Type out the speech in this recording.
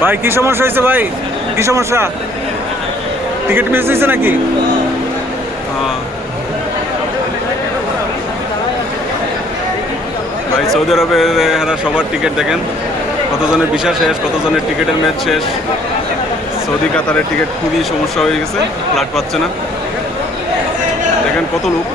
ভাই কি সমস্যা হয়েছে ভাই? কি সমস্যা? টিকিট মিস হয়েছে নাকি? ভাই সৌদি আরবের এরা সবার টিকিট দেখেন, কতজনের ভিসা শেষ, কতজনের টিকিটের ম্যাচ শেষ। সৌদি কাতারের টিকিট খুবই সমস্যা হয়ে গেছে, ফ্লাইট পাচ্ছে না। দেখেন কত লোক।